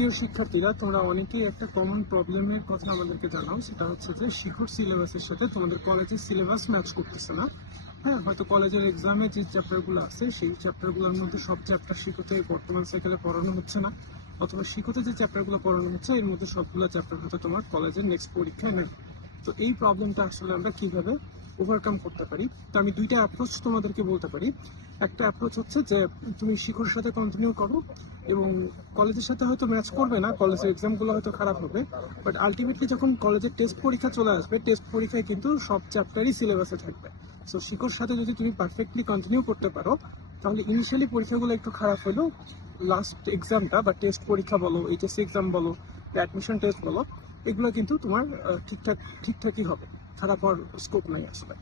প্রিয় শিক্ষার্থীরা, তোমরা অনেকেই একটা কমন প্রবলেমের কথা আমাদেরকে জানাও, সেটা হচ্ছে যে শিক্ষক সিলেবাসের সাথে তোমাদের কলেজের সিলেবাস ম্যাচ করতেছে না। হ্যাঁ হয়তো কলেজের এক্সামে যে চ্যাপ্টারগুলো আছে, সেই চ্যাপ্টারগুলোর মধ্যে সব চ্যাপ্টার শিক্ষতে বর্তমান সাইকেলে পড়ানো হচ্ছে না। অথবা শিখতে যে চ্যাপ্টারগুলো পড়ানো হচ্ছে, এর মধ্যে সবগুলো চ্যাপ্টার হয়তো তোমার কলেজের নেক্সট পরীক্ষায় নেই তো এই প্রবলেমটা আসলে আমরা কীভাবে ওভারকাম করতে পারি। তো আমি দুইটা অ্যাপ্রোচ তোমাদেরকে বলতে পারি। একটা অ্যাপ্রোচ হচ্ছে যে, তুমি শিক্ষকের সাথে কন্টিনিউ করো এবং কলেজের সাথে হয়তো ম্যাচ করবে না কলেজের এক্সামগুলো হয়তো খারাপ হবে। বাট আলটিমেটলি যখন কলেজের টেস্ট পরীক্ষা চলে আসবে টেস্ট পরীক্ষায় কিন্তু সব চ্যাপ্টারই সিলেবাসে থাকবে। সো শিক্ষক সাথে যদি তুমি পারফেক্টলি কন্টিনিউ করতে পারো, তাহলে ইনিশিয়ালি পরীক্ষাগুলো একটু খারাপ হলেও লাস্ট এক্সামটা বা টেস্ট পরীক্ষা বলো এইচএসসি এক্সাম বলো অ্যাডমিশন টেস্ট বলো, এগুলো কিন্তু তোমার ঠিকঠাক, ঠিকঠাকই হবে। খারাপ হওয়ার স্কোপ নাই আসলে।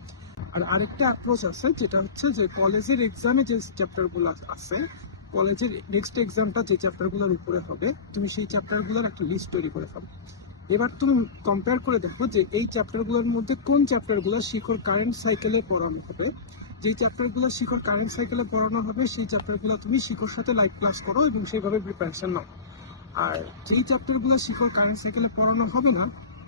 আর আরেকটা অ্যাপ্রোচ আছে, যেটা হচ্ছে যে কলেজের এক্সামে যে চ্যাপ্টারগুলো আছে কলেজের নেক্সট এক্সামটা যে চ্যাপ্টারগুলোর উপরে হবে, তুমি সেই চ্যাপ্টারগুলোর একটা লিস্ট তৈরি করে ফেলো। এবার তুমি কম্পেয়ার করে দেখো যে এই চ্যাপ্টারগুলোর মধ্যে কোন চ্যাপ্টারগুলো শিখর কারেন্ট সাইকেলে পড়ানো হবে। যেই চ্যাপ্টারগুলো শিখর কারেন্ট সাইকেলে পড়ানো হবে, সেই চ্যাপ্টারগুলো তুমি শিখর সাথে লাইভ ক্লাস করো এবং সেইভাবে প্রিপারেশন নাও। আর যেই চ্যাপ্টারগুলো শিখর কারেন্ট সাইকেলে পড়ানো হবে না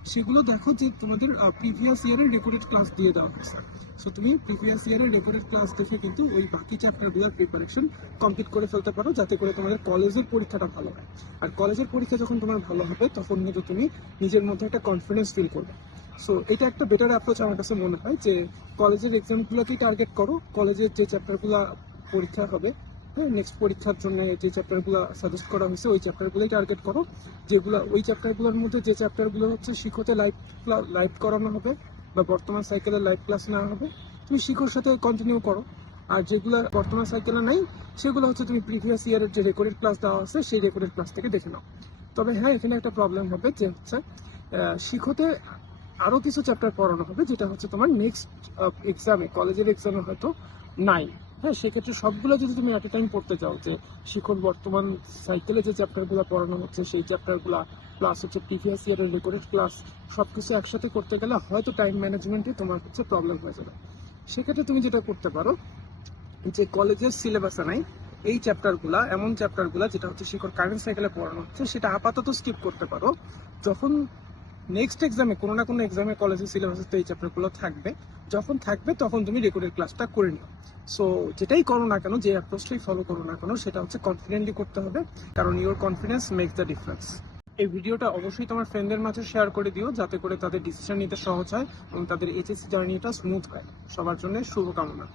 সেগুলো দেখো যে তোমাদের প্রিভিয়াস ইয়ারের রেকর্ডেড ক্লাস দিয়ে দেওয়া হচ্ছে সো তুমি প্রিভিয়াস ইয়ারের রেকর্ডেড ক্লাস দেখে কিন্তু ওই বাকি চ্যাপ্টারগুলোর প্রিপারেশন কমপ্লিট করে ফেলতে পারো, যাতে করে তোমাদের কলেজের পরীক্ষাটা ভালো হয়। আর কলেজের পরীক্ষা যখন তোমার ভালো হবে, তখন কিন্তু তুমি নিজের মধ্যে একটা কনফিডেন্স ফিল করবে। সো এটা একটা বেটার অ্যাপ্রোচ আমার কাছে মনে হয় যে কলেজের এক্সামগুলোকেই টার্গেট করো কলেজের যে চ্যাপ্টারগুলো পরীক্ষা হবে হ্যাঁ নেক্সট পরীক্ষার জন্য যে চ্যাপ্টারগুলো সাজেস্ট করা হয়েছে ওই চ্যাপ্টারগুলোই টার্গেট করো। যেগুলো ওই চ্যাপ্টারগুলোর মধ্যে যে চ্যাপ্টারগুলো হচ্ছে শিক্ষতে লাইভ লাইভ করানো হবে বা বর্তমান সাইকেলে লাইভ ক্লাস নেওয়া হবে তুমি শিক্ষর সাথে কন্টিনিউ করো। আর যেগুলো বর্তমান সাইকেলে নাই সেগুলো হচ্ছে তুমি প্রিভিয়াস ইয়ারের যে রেকর্ডেড ক্লাস দেওয়া আছে সেই রেকর্ডেড ক্লাস থেকে দেখে নাও। তবে হ্যাঁ এখানে একটা প্রবলেম হবে যে হচ্ছে আহ, শিক্ষতে আরও কিছু চ্যাপ্টার পড়ানো হবে যেটা হচ্ছে তোমার নেক্সট এক্সামে কলেজের এক্সামে হয়তো নাই। হ্যাঁ সেক্ষেত্রে সবগুলো যদি তুমি এট এ টাইম পড়তে চাও, যে শিক্ষক বর্তমান সাইকেলে যে চ্যাপ্টারগুলো পড়ানো হচ্ছে, সেই চ্যাপ্টারগুলো প্লাস হচ্ছে প্রিভিয়াস ইয়ারের রেকর্ডেড ক্লাস সবকিছু একসাথে করতে গেলে হয়তো টাইম ম্যানেজমেন্টে তোমার হচ্ছে প্রবলেম হয়ে যাবে। সেক্ষেত্রে তুমি যেটা করতে পারো, যে কলেজের সিলেবাসে নাই, এই চ্যাপ্টারগুলা এমন চ্যাপ্টারগুলা যেটা হচ্ছে শিক্ষক কারেন্ট সাইকেলে পড়ানো হচ্ছে, সেটা আপাতত স্কিপ করতে পারো। যখন নেক্সট এক্সামে কোনো না কোনো এক্সামে কলেজের সিলেবাসে তো এই চ্যাপ্টারগুলো থাকবে। যখন থাকবে তখন তুমি রেকর্ডের ক্লাসটা করে নিও। সো যেটাই করো না কেন, যে অ্যাপ্রোচটাই ফলো করো না কেন, সেটা হচ্ছে কনফিডেন্টলি করতে হবে, কারণ your confidence make the difference এই ভিডিওটা অবশ্যই তোমার ফ্রেন্ডদের মাঝে শেয়ার করে দিও, যাতে করে তাদের ডিসিশন নিতে সহজ হয় এবং তাদের এইচএসসি জার্নিটা স্মুথ হয়। সবার জন্য শুভকামনা।